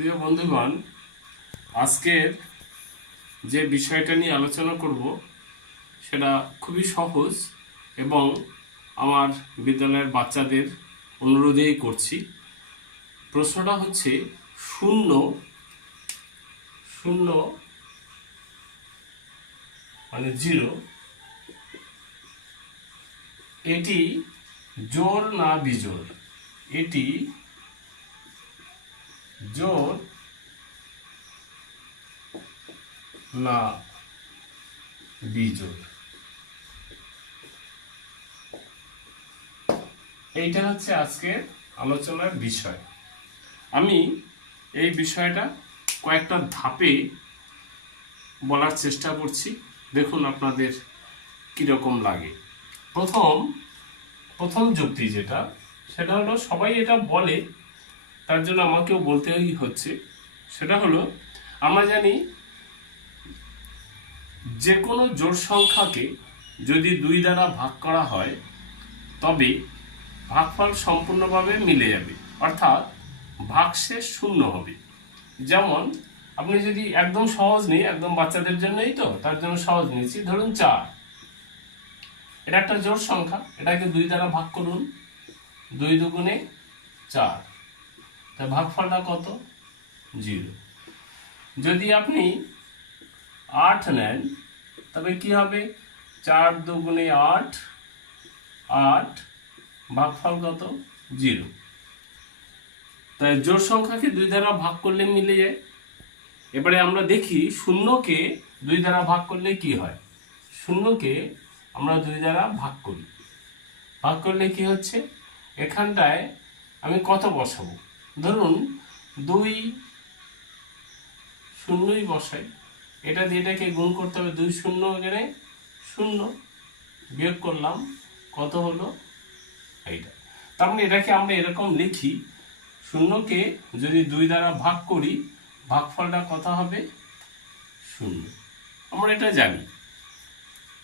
প্রিয় বন্ধুগণ, আজকের যে বিষয়টা নিয়ে আলোচনা করব, সেটা খুবই সহজ এবং আমার বিদ্যালয়ের বাচ্চাদের অনুরোধেই করছি। প্রশ্নটা হচ্ছে, শূন্য শূন্য মানে জিরো, এটি জোর না বিজোড়? এটি জোর না বিজোড়। এইটা হচ্ছে আজকের আলোচনার বিষয়। আমি এই বিষয়টা কয়েকটা ধাপে বলার চেষ্টা করছি। দেখুন আপনাদের কীরকম লাগে। প্রথম প্রথম যুক্তি যেটা, সেটা হলো সবাই এটা বলে তার জন্য আমাকেও বলতেই হচ্ছে, সেটা হলো, আমরা জানি যে কোনো জোড় সংখ্যাকে যদি দুই দ্বারা ভাগ করা হয়, তবে ভাগফল সম্পূর্ণভাবে মিলে যাবে, অর্থাৎ ভাগশেষ শূন্য হবে। যেমন, আপনি যদি একদম সহজ নেই, একদম বাচ্চাদের জন্যই তো, তার জন্য সহজ নিয়েছি, ধরুন চার। এটা একটা জোড় সংখ্যা, এটাকে দুই দ্বারা ভাগ করুন, দুই দুগুণে চার। তা ভাগফলটা কত? জিরো। যদি আপনি আট নেন, তবে কি হবে? চার দুগুণে আট আট, ভাগফল কত? জিরো। তাই জোড় সংখ্যাকে দুই দ্বারা ভাগ করলে মিলে যায়। এবারে আমরা দেখি শূন্যকে দুই দ্বারা ভাগ করলে কি হয়? শূন্যকে আমরা দুই দ্বারা ভাগ করি। ভাগ করলে কি হচ্ছে? এখানটায় আমি কত বসাবো? ধরুন দুই শূন্যই বসাই। এটা দিয়ে এটাকে গুণ করতে হবে দুই শূন্য এখানে শূন্য। বিয়োগ করলাম, কত হলো? এইটা। তার মানে এটাকে আমরা এরকম লিখি, শূন্যকে যদি দুই দ্বারা ভাগ করি, ভাগফলটা কত হবে? শূন্য। আমরা এটা জানি।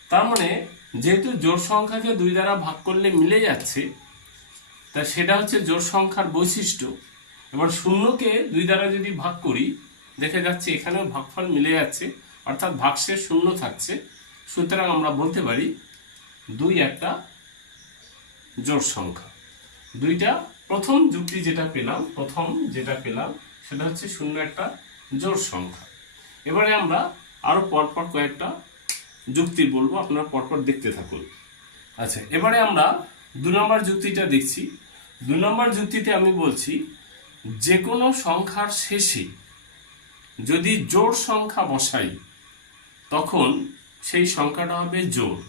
তার মানে যেহেতু জোড় সংখ্যাকে দুই দ্বারা ভাগ করলে মিলে যাচ্ছে, তা সেটা হচ্ছে জোড় সংখ্যার বৈশিষ্ট্য। এবার শূন্যকে দুই দ্বারা যদি ভাগ করি, দেখে যাচ্ছে এখানেও ভাগফল মিলে যাচ্ছে, অর্থাৎ ভাগশেষ শূন্য থাকছে। সুতরাং আমরা বলতে পারি দুই একটা জোড় সংখ্যা। দুইটা প্রথম যুক্তি যেটা পেলাম, প্রথম যেটা পেলাম, সেটা হচ্ছে শূন্য একটা জোড় সংখ্যা। এবারে আমরা আরও পরপর কয়েকটা যুক্তি বলব, আপনারা পরপর দেখতে থাকুন। আচ্ছা এবারে আমরা দু নম্বর যুক্তিটা দেখছি। দু নম্বর যুক্তিতে আমি বলছি যে কোনো সংখ্যার শেষে যদি জোড় সংখ্যা বসাই, তখন সেই সংখ্যাটা হবে জোড়।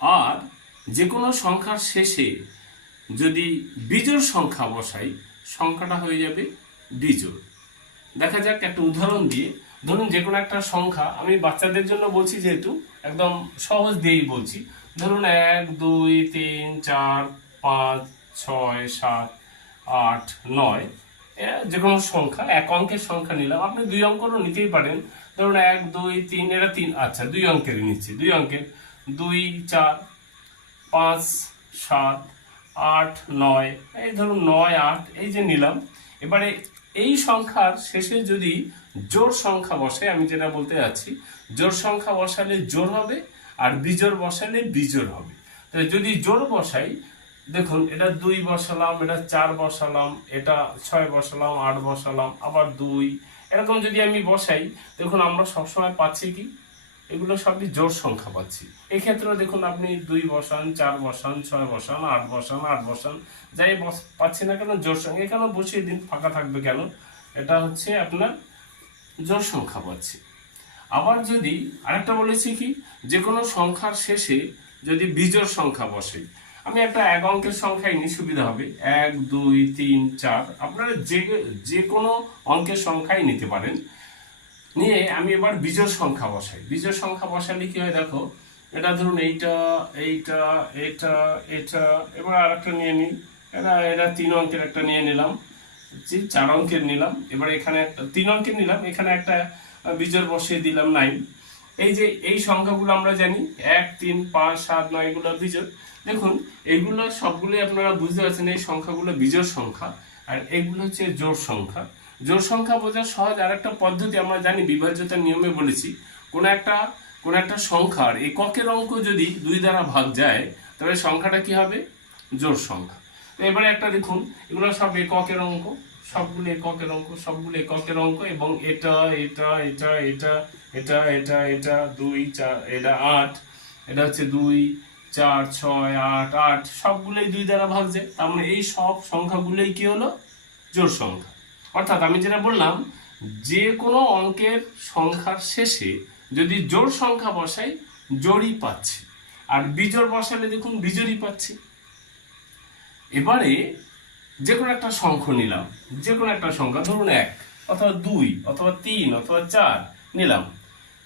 আর যে কোনো সংখ্যার শেষে যদি বিজোড় সংখ্যা বসাই, সংখ্যাটা হয়ে যাবে বিজোড় দেখা যাক একটা উদাহরণ দিয়ে, ধরুন যে কোনো একটা সংখ্যা, আমি বাচ্চাদের জন্য বলছি যেহেতু, একদম সহজ দিয়েই বলছি। ধরুন এক, দুই, তিন, চার, পাঁচ, ছয়, সাত আট, নয় যে কোনো সংখ্যা, এক অঙ্কের সংখ্যা নিলাম। আপনি দুই অঙ্করও নিতেই পারেন। ধরুন এক, দুই, তিন, এটা তিন। আচ্ছা দুই অঙ্কেরই নিচ্ছি। দুই অঙ্কের। দুই, চার, পাঁচ, সাত, আট, নয়, এই ধরুন নয়, আট, এই যে নিলাম। এবারে এই সংখ্যার শেষে যদি জোড় সংখ্যা বসে, আমি যেটা বলতে যাচ্ছি, জোড় সংখ্যা বসালে জোড় হবে আর বিজোড় বসালে বিজোড় হবে। তো যদি জোড় বসাই দেখুন, এটা দুই বসালাম, এটা চার বসালাম, এটা ছয় বসালাম, আট বসালাম, আবার দুই। এরকম যদি আমি বসাই, দেখুন, আমরা সবসময় পাচ্ছি কি? এগুলো সবই জোর সংখ্যা পাচ্ছি। এক্ষেত্রে দেখুন, আপনি দুই বসান, চার বসান, ছয় বসান, আট বসান আট বসান, যাই বস- পাচ্ছি না কেন জোর সংখ্যা। এখানে বসিয়ে দিন, ফাঁকা থাকবে কেন? এটা হচ্ছে আপনার জোর সংখ্যা পাচ্ছি। আবার যদি আরেকটা বলেছি কি? যে কোনো সংখ্যার শেষে যদি বিজোর সংখ্যা বসে আমি একটা এক অঙ্কের সংখ্যাই নিই সুবিধা হবে। এক, দুই, তিন, চার। আপনারা যে যে কোনো অঙ্কের সংখ্যাই নিতে পারেন। নিয়ে আমি এবার বিজোড় সংখ্যা বসাই। বিজোড় সংখ্যা বসালে কি হয় দেখো, এটা ধরুন এইটা এইটা, এটা এটা, এবার আর একটা নিয়ে নিই। এটা এটা তিন অঙ্কের একটা নিয়ে নিলাম। চার অঙ্কের নিলাম। এবার এখানে একটা, তিন অঙ্কের নিলাম। এখানে একটা বিজোড় বসিয়ে দিলাম নাইন এই যে, এই সংখ্যাগুলো আমরা জানি, এক, তিন, পাঁচ, সাত, নয়, এগুলো বিজোড় দেখুন এইগুলো সবগুলোই আপনারা বুঝতে পারছেন এই সংখ্যাগুলো বিজোড় সংখ্যা, আর এগুলো হচ্ছে জোড় সংখ্যা। জোড় সংখ্যা বোঝার সহজ আর একটা পদ্ধতি আমরা জানি বিভাজ্যতার নিয়মে বলেছি। কোন একটা কোন একটা সংখ্যার এককের অঙ্ক যদি দুই দ্বারা ভাগ যায় তবে সংখ্যাটা কি হবে? জোড় সংখ্যা। তো এবারে একটা দেখুন, এগুলো সব এককের অঙ্ক, সবগুলো এককের অঙ্ক, সবগুলো এককের অঙ্ক, এবং এটা এটা এটা এটা এটা এটা এটা, দুই, চার, এটা আট, এটা হচ্ছে দুই চার, ছয়, আট আট, সবগুলোই দুই দ্বারা ভাগছে তার মানে এই সব সংখ্যাগুলোই কি হলো? জোড় সংখ্যা। অর্থাৎ আমি যেটা বললাম, যে কোনো অঙ্কের সংখ্যার শেষে যদি জোড় সংখ্যা বসাই, জোড়ই পাচ্ছি। আর বিজোড় বসালে দেখুন, বিজোড়ই পাচ্ছি। এবারে যে কোনো একটা সংখ্যা নিলাম। যে কোনো একটা সংখ্যা, ধরুন এক, অথবা দুই, অথবা তিন, অথবা চার নিলাম।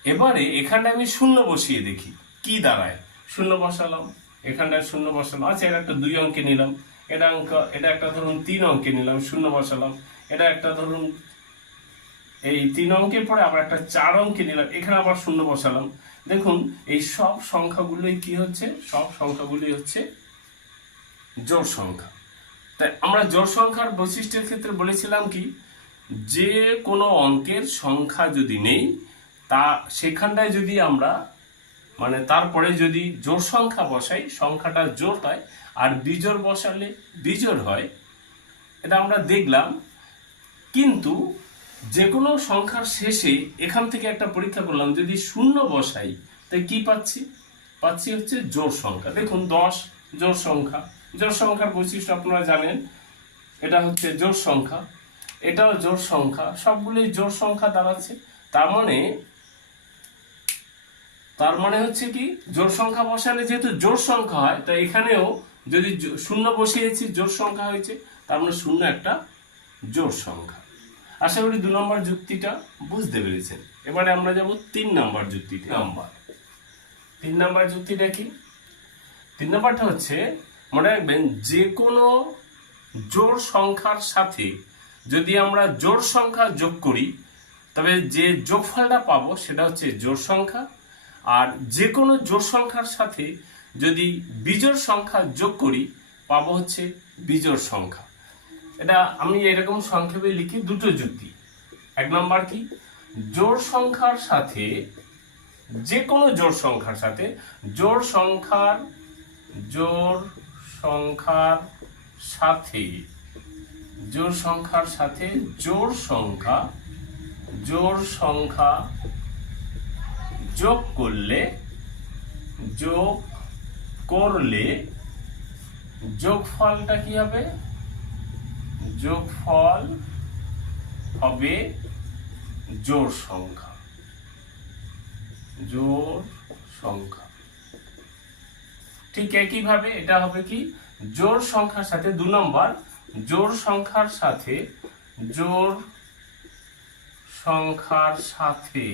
এবারে এখানটা আমি শূন্য বসিয়ে দেখি, কি দাঁড়ায়? শূন্য বসালাম, এখানটায় শূন্য বসালাম। আচ্ছা এটা একটা দুই অঙ্কে নিলাম। এটা অঙ্ক, এটা একটা ধরুন তিন অঙ্কে নিলাম, শূন্য বসালাম। এটা একটা ধরুন এই তিন অঙ্কের পরে আবার একটা চার অঙ্কে নিলাম, এখানে আবার শূন্য বসালাম। দেখুন, এই সব সংখ্যাগুলোই কি হচ্ছে? সব সংখ্যাগুলি হচ্ছে জোড় সংখ্যা। তাই আমরা জোড় সংখ্যার বৈশিষ্ট্যের ক্ষেত্রে বলেছিলাম কি? যে কোনো অঙ্কের সংখ্যা যদি নেই, তা সেখানটায় যদি আমরা মানে তারপরে যদি জোড় সংখ্যা বসাই, সংখ্যাটা জোর হয়, আর বিজোড় বসালে বিজোড় হয়, এটা আমরা দেখলাম। কিন্তু যে কোনো সংখ্যার শেষে এখান থেকে একটা পরীক্ষা করলাম, যদি শূন্য বসাই, তাই কি পাচ্ছি? পাচ্ছি হচ্ছে জোড় সংখ্যা। দেখুন, দশ জোড় সংখ্যা। জোড় সংখ্যার বৈশিষ্ট্য আপনারা জানেন, এটা হচ্ছে জোড় সংখ্যা। এটাও জোড় সংখ্যা। সবগুলোই জোড় সংখ্যা দাঁড়াচ্ছে। তার মানে তার মানে হচ্ছে কি জোড় সংখ্যা বসালে যেহেতু জোড় সংখ্যা হয় তাই এখানেও যদি শূন্য বসিয়েছি জোড় সংখ্যা হয়েছে তার মানে শূন্য একটা জোড় সংখ্যা। আশা করি দু নম্বর যুক্তিটা বুঝতে পেরেছেন। এবারে আমরা যাব তিন নম্বর যুক্তিতে। নাম্বার। তিন নম্বর যুক্তিটা কি? তিন নম্বরটা হচ্ছে মনে রাখবেন যে কোনো জোড় সংখ্যার সাথে যদি আমরা জোড় সংখ্যা যোগ করি তবে যে যোগফলটা পাবো সেটা হচ্ছে জোড় সংখ্যা আর যে কোনো জোড় সংখ্যার সাথে যদি বিজোড় সংখ্যা যোগ করি, পাবো হচ্ছে বিজোড় সংখ্যা। এটা আমি এরকম সংক্ষেপে লিখি দুটো যুক্তি। এক নম্বর কি? জোড় সংখ্যার সাথে যে কোনো জোড় সংখ্যার সাথে, জোড় সংখ্যার জোড় সংখ্যার সাথে, জোড় সংখ্যার সাথে জোড় সংখ্যা জোড় সংখ্যা যোগ করলে যোগ করলে যোগফলটা কি হবে? যোগফল হবে জোর সংখ্যা। জোর সংখ্যা। ঠিক একইভাবে এটা হবে কি? জোর সংখ্যার সাথে দু নম্বর জোর সংখ্যার সাথে জোর সংখ্যার সাথে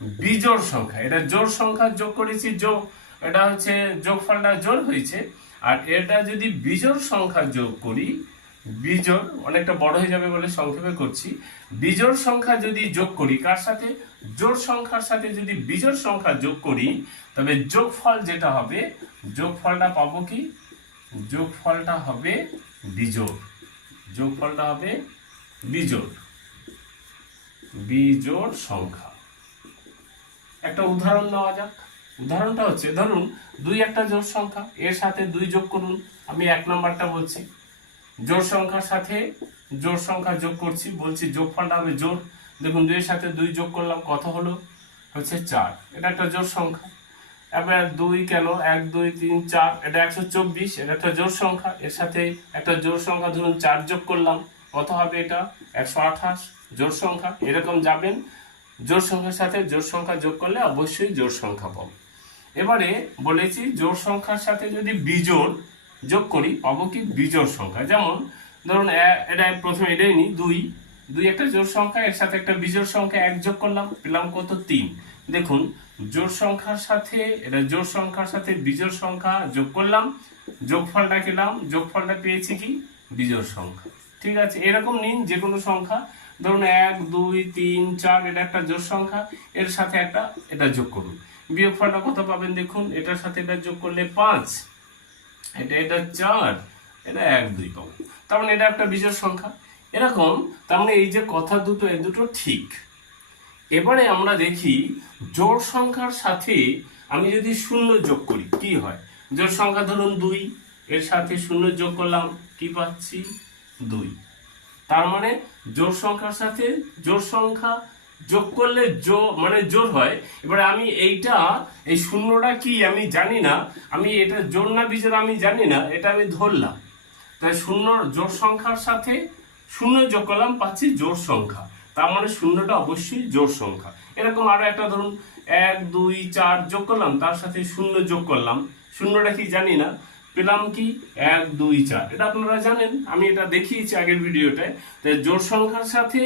বিজোড় সংখ্যা। এটা জোড় সংখ্যা যোগ করেছি, যোগ এটা হচ্ছে যোগফলটা জোর হয়েছে। আর এটা যদি বিজোড় সংখ্যা যোগ করি, বিজোড় অনেকটা বড় হয়ে যাবে বলে সংক্ষেপে করছি। বিজোড় সংখ্যা যদি যোগ করি, কার সাথে? জোড় সংখ্যার সাথে যদি বিজোড় সংখ্যা যোগ করি, তবে যোগফল যেটা হবে, যোগফলটা পাবো কি? যোগফলটা হবে বিজোড়। যোগফলটা হবে বিজোড়। বিজোড় সংখ্যা। একটা উদাহরণ নেওয়া যাক। উদাহরণটা হচ্ছে, ধরুন দুই একটা জোড় সংখ্যা, এর সাথে দুই যোগ করুন, আমি এক নম্বরটা বলছি। জোড় সংখ্যার সাথে জোড় সংখ্যা যোগ করছি, বলছি যোগ যোগফলটা হবে জোড়। দেখুন, দুইয়ের সাথে দুই যোগ করলাম, কত হলো? হচ্ছে চার। এটা একটা জোড় সংখ্যা। এবার দুই কেন? এক, দুই, তিন, চার, এটা একশো চব্বিশ, এটা একটা জোড় সংখ্যা। এর সাথে একটা জোড় সংখ্যা, ধরুন চার যোগ করলাম, কত হবে এটা? একশো আঠাশ জোড় সংখ্যা। এরকম যাবেন জোড় সংখ্যার সাথে জোড় সংখ্যা যোগ করলে অবশ্যই জোড় সংখ্যা পাবো। এবারে বলেছি জোড় সংখ্যার সাথে যদি বিজোড় যোগ করি, পাবো কি বিজোড় সংখ্যা। যেমন ধরুন এটা প্রথমে এটাই নি দুই। দুই একটা জোড় সংখ্যা, এর সাথে একটা বিজোড় সংখ্যা, এক যোগ করলাম, পেলাম কত তিন। দেখুন, জোড় সংখ্যার সাথে, এটা জোড় সংখ্যার সাথে বিজোড় সংখ্যা যোগ করলাম, যোগফলটা পেলাম যোগফলটা পেয়েছি কি? বিজোড় সংখ্যা। ঠিক আছে? এরকম নিন যে কোনো সংখ্যা। ধরুন এক, দুই, তিন, চার, এটা একটা জোড় সংখ্যা, এর সাথে একটা এটা যোগ করুন। বিয়োগফলটা কত পাবেন দেখুন, এটার সাথে এটা যোগ করলে পাঁচ, এটা এটা চার, এটা এক, দুই পাবো। তার মানে এটা একটা বিজোড় সংখ্যা। এরকম, তার মানে এই যে কথা দুটো এই দুটো ঠিক। এবারে আমরা দেখি, জোড় সংখ্যার সাথে আমি যদি শূন্য যোগ করি, কি হয়? জোড় সংখ্যা ধরুন দুই, এর সাথে শূন্য যোগ করলাম, কি পাচ্ছি? দুই। তার মানে জোড় সংখ্যার সাথে জোড় সংখ্যা যোগ করলে জো মানে জোর হয়। এবারে আমি এইটা, এই শূন্যটা কি আমি জানি না। আমি এটা জোর না বিজোর আমি জানি না, এটা আমি ধরলাম। তাই শূন্য জোড় সংখ্যার সাথে শূন্য যোগ করলাম, পাচ্ছি জোড় সংখ্যা। তার মানে শূন্যটা অবশ্যই জোড় সংখ্যা। এরকম আরও একটা ধরুন, এক, দুই, চার যোগ করলাম, তার সাথে শূন্য যোগ করলাম। শূন্যটা কি জানি না। পেলাম কি? এক, দুই, চার। এটা আপনারা জানেন, আমি এটা দেখিয়েছি আগের ভিডিওটায় তাই জোড় সংখ্যার সাথে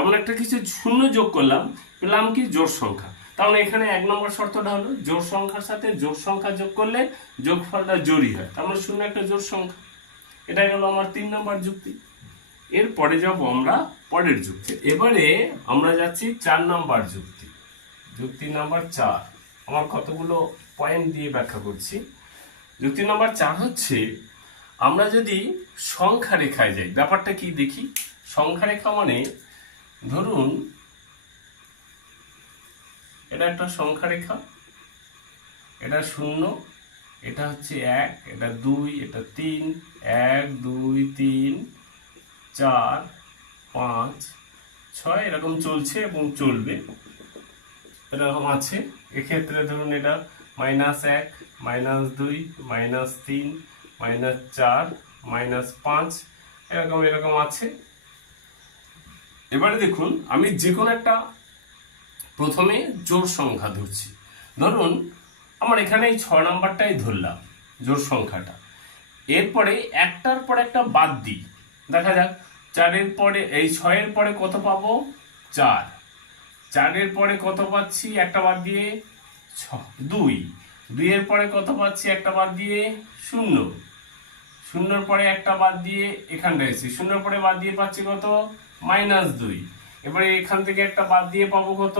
এমন একটা কিছু শূন্য যোগ করলাম, পেলাম কি? জোড় সংখ্যা। তাহলে এখানে এক নম্বর শর্তটা হলো, জোড় সংখ্যার সাথে জোড় সংখ্যা যোগ করলে যোগফলটা জোরই হয়। তার মানে শূন্য একটা জোড় সংখ্যা। এটাই হলো আমার তিন নম্বর যুক্তি। এরপরে যাব আমরা পরের যুক্তি। এবারে আমরা যাচ্ছি চার নাম্বার যুক্তি। যুক্তি নাম্বার চার। আমার কতগুলো পয়েন্ট দিয়ে ব্যাখ্যা করছি? যুক্তি নাম্বার চার হচ্ছে, আমরা যদি সংখ্যা রেখায় যাই, ব্যাপারটা কি দেখি? সংখ্যা রেখা মানে ধরুন, এটা একটা সংখ্যা রেখা, এটা শূন্য, এটা হচ্ছে এক, এটা দুই, এটা তিন, এক, দুই, তিন, চার, পাঁচ, ছয়, এরকম চলছে এবং চলবে। এরকম আছে। এক্ষেত্রে ধরুন এটা মাইনাস এক মাইনাস দুই, মাইনাস তিন, মাইনাস চার, মাইনাস পাঁচ, এরকম এরকম আছে। এবারে দেখুন, আমি যে কোনো একটা প্রথমে জোড় সংখ্যা ধরছি। ধরুন, আমার এখানে এই ছ নাম্বারটাই ধরলাম, জোড় সংখ্যাটা। এরপরে একটার পর একটা বাদ দিই। দেখা যাক, চারের পরে, এই ছয়ের পরে কত পাবো? চার। চারের পরে কত পাচ্ছি? একটা বাদ দিয়ে ছ, দুই। দুইয়ের পরে কত পাচ্ছি? একটা বাদ দিয়ে শূন্য। শূন্যর পরে একটা বাদ দিয়ে এখানটা এসেছি শূন্যর পরে বাদ দিয়ে পাচ্ছি কত? মাইনাস দুই। এবারে এখান থেকে একটা বাদ দিয়ে পাবো কত?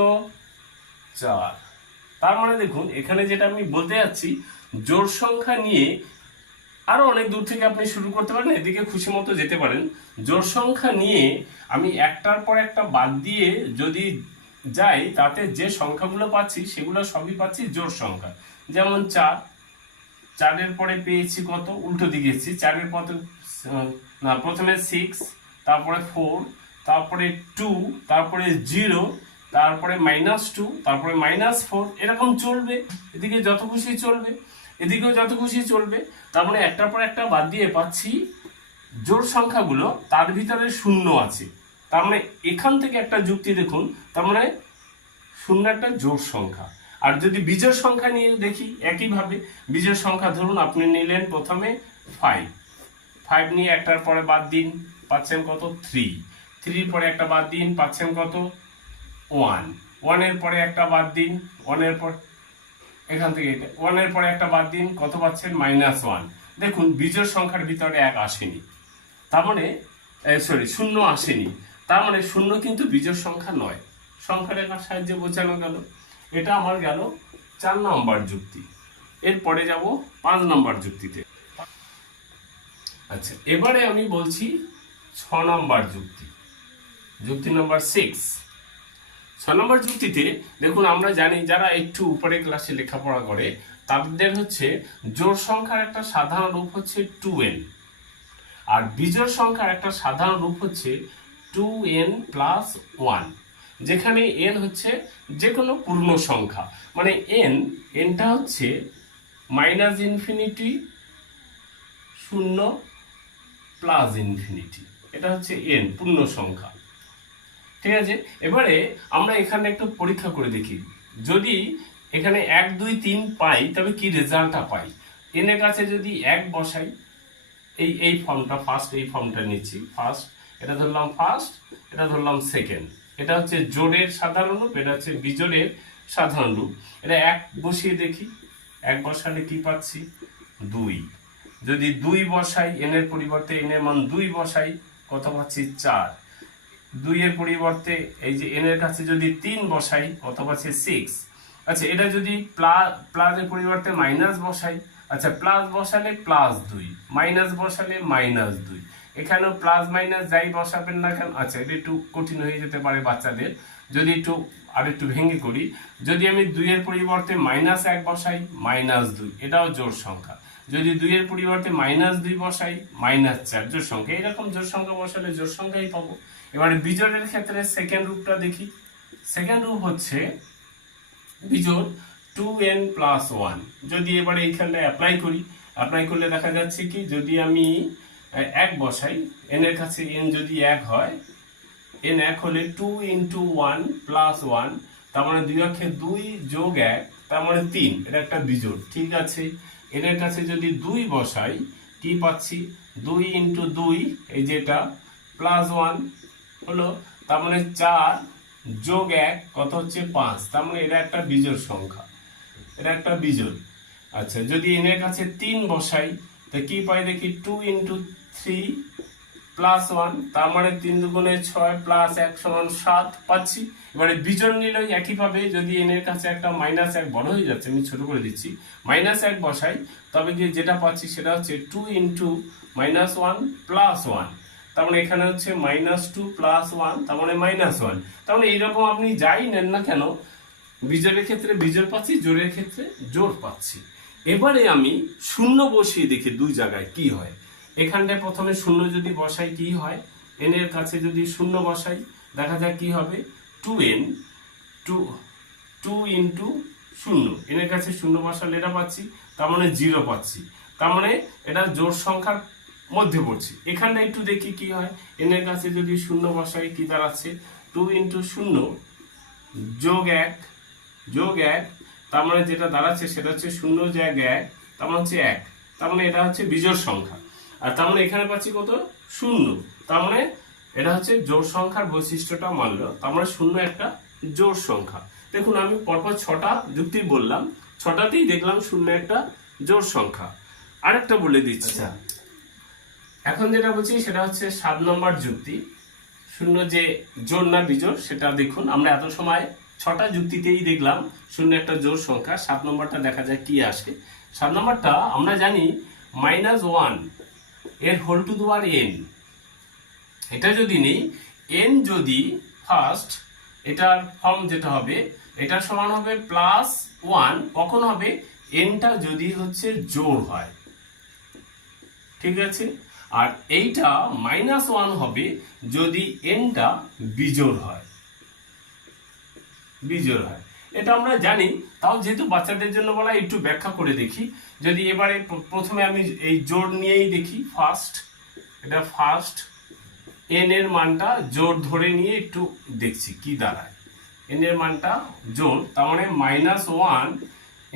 চার। তার মানে দেখুন, এখানে যেটা আমি বলতে যাচ্ছি, জোড় সংখ্যা নিয়ে আরও অনেক দূর থেকে আপনি শুরু করতে পারেন, এদিকে খুশি মতো যেতে পারেন। জোড় সংখ্যা নিয়ে আমি একটার পর একটা বাদ দিয়ে যদি যাই, তাতে যে সংখ্যাগুলো পাচ্ছি, সেগুলো সবই পাচ্ছি জোড় সংখ্যা। যেমন চার, চারের পরে পেয়েছি কত? উল্টো দিকে এসেছি। চারের পরে না, প্রথমে সিক্স তারপরে ফোর তারপরে টু তারপরে জিরো তারপরে মাইনাস টু তারপরে মাইনাস ফোর এরকম চলবে। এদিকে যত খুশি চলবে, এদিকেও যত খুশি চলবে। তার মানে একটার পর একটা বাদ দিয়ে পাচ্ছি। জোর সংখ্যাগুলো তার ভিতরে শূন্য আছে। তার মানে এখান থেকে একটা যুক্তি দেখুন। তার মানে শূন্য একটা জোর সংখ্যা। আর যদি বিজোড় সংখ্যা নিয়ে দেখি, একইভাবে বিজোড় সংখ্যা ধরুন আপনি নিলেন প্রথমে ফাইভ ফাইভ নিয়ে একটার পরে বাদ দিন, পাচ্ছেন কত? থ্রি থ্রির পরে একটা বাদ দিন, পাচ্ছেন কত? ওয়ান ওয়ানের পরে একটা বাদ দিন ওয়ানের পর এখান থেকে ওয়ানের পরে একটা বাদ দিন, কত পাচ্ছেন? মাইনাস ওয়ান দেখুন, বিজোড় সংখ্যার ভিতরে এক আসেনি। তার মানে সরি শূন্য আসেনি। তার মানে শূন্য কিন্তু বিজোড় সংখ্যা নয়। সংখ্যা রেখার সাহায্যে বোঝানো গেল। এটা আমার গেল চার নাম্বার যুক্তি। এরপরে যাব পাঁচ নাম্বার যুক্তিতে। আচ্ছা এবারে আমি বলছি ছ নম্বর যুক্তি। যুক্তি নাম্বার সিক্স ছ নম্বর যুক্তিতে দেখুন, আমরা জানি যারা একটু উপরে ক্লাসে লেখাপড়া করে, তাদের হচ্ছে জোড় সংখ্যার একটা সাধারণ রূপ হচ্ছে টু এন আর বিজোড় সংখ্যার একটা সাধারণ রূপ হচ্ছে টু এন প্লাস ওয়ান যেখানে এন হচ্ছে যে কোনো পূর্ণ সংখ্যা। মানে এন এনটা হচ্ছে মাইনাস ইনফিনিটি শূন্য প্লাস ইনফিনিটি এটা হচ্ছে এন পূর্ণ সংখ্যা। ঠিক আছে? এবারে আমরা এখানে একটু পরীক্ষা করে দেখি। যদি এখানে এক, দুই, তিন পাই, তবে কি রেজাল্টটা পাই? এন এর কাছে যদি এক বসাই, এই এই ফর্মটা ফার্স্ট এই ফর্মটা নিচ্ছি। ফার্স্ট এটা ধরলাম ফার্স্ট এটা ধরলাম সেকেন্ড এটা হচ্ছে জোড়ের সাধারণ রূপ, এটা হচ্ছে বিজোড়ের সাধারণ রূপ। এটা এক বসিয়ে দেখি, এক বসালে কি পাচ্ছি? দুই। যদি দুই বসাই এন এর পরিবর্তে এন এর মান দুই বসাই, কত পাচ্ছি? চার। দুইয়ের পরিবর্তে এই যে এন এর কাছে যদি তিন বসাই, কত পাচ্ছি? সিক্স আচ্ছা এটা যদি প্লাস প্লাসের পরিবর্তে মাইনাস বসাই আচ্ছা প্লাস বসালে প্লাস দুই মাইনাস বসালে মাইনাস দুই। এখানেও প্লাস মাইনাস যাই বসাবেন না কেন আচ্ছা এটা একটু কঠিন হয়ে যেতে পারে বাচ্চাদের। যদি একটু আর একটু ভেঙে করি, যদি আমি দুইয়ের পরিবর্তে মাইনাস এক বসাই মাইনাস দুই, এটাও জোর সংখ্যা। যদি দুইয়ের পরিবর্তে মাইনাস দুই বসাই মাইনাস চার জোর সংখ্যা। এরকম জোর সংখ্যা বসালে জোর সংখ্যাই পাবো। এবারে বিজোড়ের ক্ষেত্রে সেকেন্ড রূপটা দেখি। সেকেন্ড রূপ হচ্ছে বিজোড় টু এন প্লাস ওয়ান যদি এবারে এইখানটা অ্যাপ্লাই করি অ্যাপ্লাই করলে দেখা যাচ্ছে কি, যদি আমি এক বসাই এন এর কাছে এন যদি এক হয় এন এক হলে two into one plus one তার মানে দুই অক্ষে দুই যোগ এক, তার মানে তিন, এটা একটা বিজোড়, ঠিক আছে? এন এর কাছে যদি দুই বসাই, কি পাচ্ছি? দুই ইন্টু দুই, এই যেটা প্লাস ওয়ান হলো, তার মানে চার যোগ এক, কত হচ্ছে পাঁচ, তার মানে এটা একটা বিজোড় সংখ্যা, এটা একটা বিজোড়। আচ্ছা যদি এন এর কাছে তিন বসাই, তা কি পাই দেখি? Two into three plus one তার মানে তিন দুগুণে ছয় প্লাস এক সমান সাত পাচ্ছি। এবারে বিজোড় নিলেও একইভাবে যদি এন এর কাছে একটা মাইনাস এক বড় হয়ে যাচ্ছে, আমি ছোট করে দিচ্ছি। মাইনাস এক বসাই, তবে গিয়ে যেটা পাচ্ছি সেটা হচ্ছে two into minus one plus one তার মানে এখানে হচ্ছে মাইনাস টু প্লাস ওয়ান তার মানে মাইনাস ওয়ান তার মানে এইরকম আপনি যাই নেন না কেন, বিজোড়ের ক্ষেত্রে বিজোড় পাচ্ছি জোরের ক্ষেত্রে জোর পাচ্ছি। এবারে আমি শূন্য বসিয়ে দেখি দুই জায়গায় কি হয়। এখানটায় প্রথমে শূন্য যদি বসাই কি হয়? এন এর কাছে যদি শূন্য বসাই, দেখা যায় কি হবে? Two n two two into শূন্য। এন এর কাছে শূন্য বসালে এটা পাচ্ছি, তার মানে জিরো পাচ্ছি। তার মানে এটা জোর সংখ্যার মধ্যে পড়ছি। এখানটা একটু দেখি কি হয়। এন এর কাছে যদি শূন্য বসাই, কি দাঁড়াচ্ছে? টু ইন্টু শূন্য যোগ এক যোগ এক, তার মানে যেটা দাঁড়াচ্ছে সেটা হচ্ছে শূন্য যোগ এক, তার মানে হচ্ছে এক। তার মানে এটা হচ্ছে বিজোড় সংখ্যা। আর তার মানে এখানে পাচ্ছি কত? শূন্য। তার মানে এটা হচ্ছে জোড় সংখ্যার বৈশিষ্ট্যটা মানলো। তার মানে শূন্য একটা জোর সংখ্যা। দেখুন আমি পরপর ছটা যুক্তি বললাম। ছটাতেই দেখলাম শূন্য একটা জোড় সংখ্যা। আরেকটা বলে দিচ্ছি। এখন যেটা বলছি সেটা হচ্ছে সাত নম্বর যুক্তি। শূন্য যে জোর না বিজোর সেটা দেখুন আমরা এত সময় ছটা যুক্তিতেই দেখলাম শূন্য একটা জোর সংখ্যা। সাত নম্বরটা দেখা যায় কি আসে। সাত নম্বরটা আমরা জানি মাইনাস ওয়ান এর হোল টু দেওয়ার এন এটা যদি নেই এন যদি ফার্স্ট এটার ফর্ম যেটা হবে, এটা সমান হবে প্লাস ওয়ান কখন হবে? এনটা যদি হচ্ছে জোর হয়। ঠিক আছে? আর এইটা মাইনাস ওয়ান হবে যদি এনটা বিজোড় হয়। বিজোড় হয়। এটা আমরা জানি। তাও যেহেতু বাচ্চাদের জন্য বলা একটু ব্যাখ্যা করে দেখি। যদি এবারে প্রথমে আমি এই জোর নিয়েই দেখি ফার্স্ট এটা ফার্স্ট এন এর মানটা জোর ধরে নিয়ে একটু দেখছি, কি দাঁড়ায়। এন এর মানটা জোর, তার মানে মাইনাস ওয়ান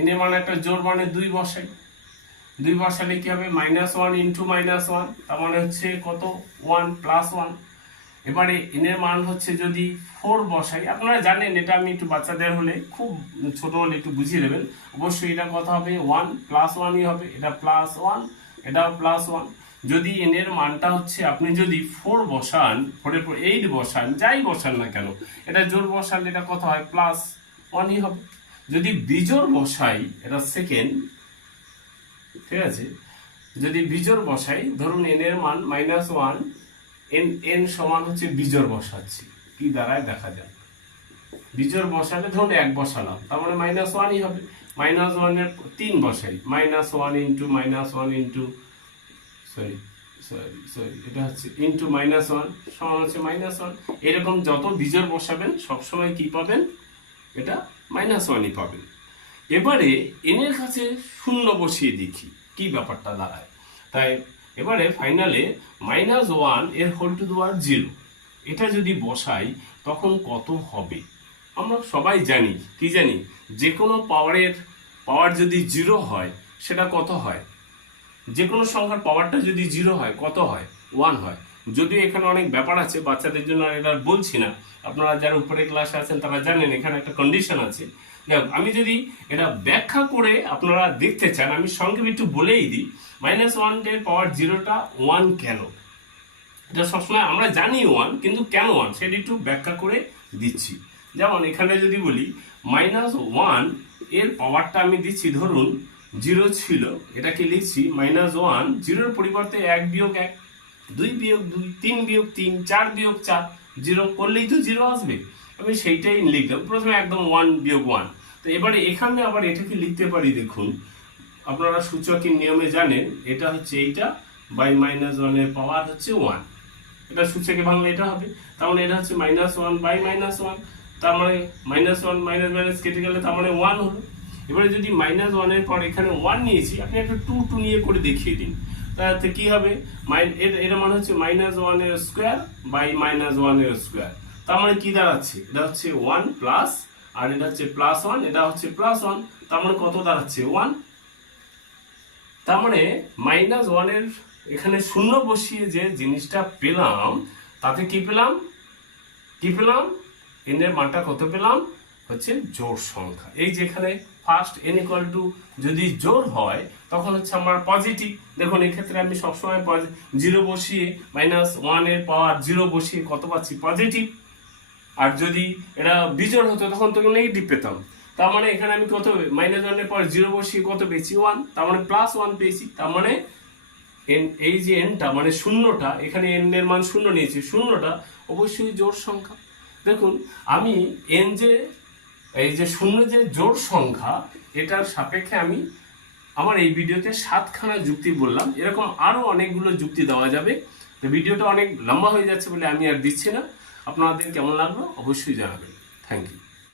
এন এর মানে একটা জোর মানে দুই বসাই। দুই বসালে কি হবে? Minus one into minus one তার মানে হচ্ছে কত? ওয়ান প্লাস ওয়ান এবারে এনের মান হচ্ছে যদি ফোর বসাই, আপনারা জানেন এটা আমি একটু বাচ্চাদের হলে খুব ছোট হলে একটু বুঝিয়ে দেবেন। অবশ্যই এটা কথা হবে? ওয়ান প্লাস ওয়ানই হবে। এটা প্লাস ওয়ান এটাও প্লাস ওয়ান যদি এনের মানটা হচ্ছে আপনি যদি ফোর বসান ফোরের পর এইট বসান, যাই বসান না কেন, এটা জোর বসালে এটা কত হয়? প্লাস ওয়ানই হবে। যদি বিজোর বসাই, এটা সেকেন্ড ঠিক আছে? যদি বিজোর বসাই, ধরুন এনের মান মাইনাস ওয়ান এন এন সমান হচ্ছে বিজোর বসাচ্ছি। কি দাঁড়ায় দেখা যাক। বিজোর বসালে ধরুন এক বসালাম, তার মানে মাইনাস ওয়ানই হবে। মাইনাস ওয়ানের তিন বসাই। Minus one into minus one into sorry sorry sorry এটা হচ্ছে ইন্টু মাইনাস ওয়ান সমান হচ্ছে মাইনাস ওয়ান এরকম যত বিজোর বসাবেন সবসময় কি পাবেন? এটা মাইনাস ওয়ানই পাবেন। এবারে এনের কাছে শূন্য বসিয়ে দেখি, কি ব্যাপারটা দাঁড়ায়। তাই এবারে ফাইনালে মাইনাস ওয়ানের হোল টু দেওয়ার জিরো এটা যদি বসাই, তখন কত হবে? আমরা সবাই জানি, কি জানি? যে কোনো পাওয়ারের পাওয়ার যদি জিরো হয়, সেটা কত হয়? যে কোনো সংখ্যার পাওয়ারটা যদি জিরো হয়, কত হয়? ওয়ান হয়। যদিও এখানে অনেক ব্যাপার আছে, বাচ্চাদের জন্য আর এটা বলছি না। আপনারা যারা উপরে ক্লাসে আছেন তারা জানেন এখানে একটা কন্ডিশন আছে। আমি যদি এটা ব্যাখ্যা করে আপনারা দেখতে চান, আমি সংক্ষেপে একটু বলেই দিই মাইনাস ওয়ানের পাওয়ার জিরোটা ওয়ান কেন? এটা সবসময় আমরা জানি ওয়ান কিন্তু কেন ওয়ান সেটা একটু ব্যাখ্যা করে দিচ্ছি। যেমন এখানে যদি বলি মাইনাস ওয়ানের পাওয়ারটা আমি দিচ্ছি, ধরুন জিরো ছিল, এটাকে লিখছি মাইনাস ওয়ান জিরোর পরিবর্তে এক বিয়োগ এক দুই বিয়োগ দুই, তিন বিয়োগ তিন, চার বিয়োগ চার, জিরো করলেই তো জিরো আসবে। আমি সেইটাই লিখলাম। প্রথমে একদম ওয়ান বিয়োগ ওয়ান তো এবারে এখানে আবার এটাকে লিখতে পারি, দেখুন। আপনারা সূচকের নিয়মে জানেন, এটা হচ্ছে এইটা বাই মাইনাস ওয়ানের পাওয়ার হচ্ছে ওয়ান এটা সূচকে ভাঙলে এটা হবে। তার মানে এটা হচ্ছে minus one by minus one তার মানে মাইনাস ওয়ান মাইনাস মাইনাস কেটে গেলে তার মানে ওয়ান হলো। এবারে যদি মাইনাস ওয়ানের পর এখানে ওয়ান নিয়েছি, আপনি একটা টু টু নিয়ে করে দেখিয়ে দিন। তাতে কি হবে? এটা মানে হচ্ছে মাইনাস ওয়ানের স্কোয়ার বাই মাইনাস ওয়ানের স্কোয়ার তার মানে কি দাঁড়াচ্ছে? এটা হচ্ছে ওয়ান প্লাস আর এটা হচ্ছে প্লাস ওয়ান এটা হচ্ছে প্লাস ওয়ান তার মানে কত দাঁড়াচ্ছে? ওয়ান তার মানে মাইনাস ওয়ানের এখানে শূন্য বসিয়ে যে জিনিসটা পেলাম, তাতে কি পেলাম? কি পেলাম? এন এর মানটা কত পেলাম? হচ্ছে জোড় সংখ্যা। এই যেখানে ফার্স্ট এন ইকুয়াল টু যদি জোড় হয় তখন হচ্ছে আমার পজিটিভ দেখুন, এক্ষেত্রে আমি সবসময় জিরো বসিয়ে মাইনাস ওয়ানের পাওয়ার জিরো বসিয়ে কত পাচ্ছি? পজিটিভ আর যদি এটা বিজোড় হতো, তখন তো নেগেটিভ পেতাম। তার মানে এখানে আমি কত মাইনাস ওয়ানের পর জিরো বসিয়ে কত পেয়েছি? ওয়ান তার মানে প্লাস ওয়ান পেয়েছি। তার মানে এন, এই যে এনটা মানে শূন্যটা, এখানে এন এর মান শূন্য নিয়েছি। শূন্যটা অবশ্যই জোড় সংখ্যা। দেখুন, আমি এন যে, এই যে শূন্য যে জোর সংখ্যা, এটার সাপেক্ষে আমি আমার এই ভিডিওতে সাতখানা যুক্তি বললাম। এরকম আরও অনেকগুলো যুক্তি দেওয়া যাবে। তো ভিডিওটা অনেক লম্বা হয়ে যাচ্ছে বলে আমি আর দিচ্ছি না। আপনাদের কেমন লাগল অবশ্যই জানাবেন। Thank you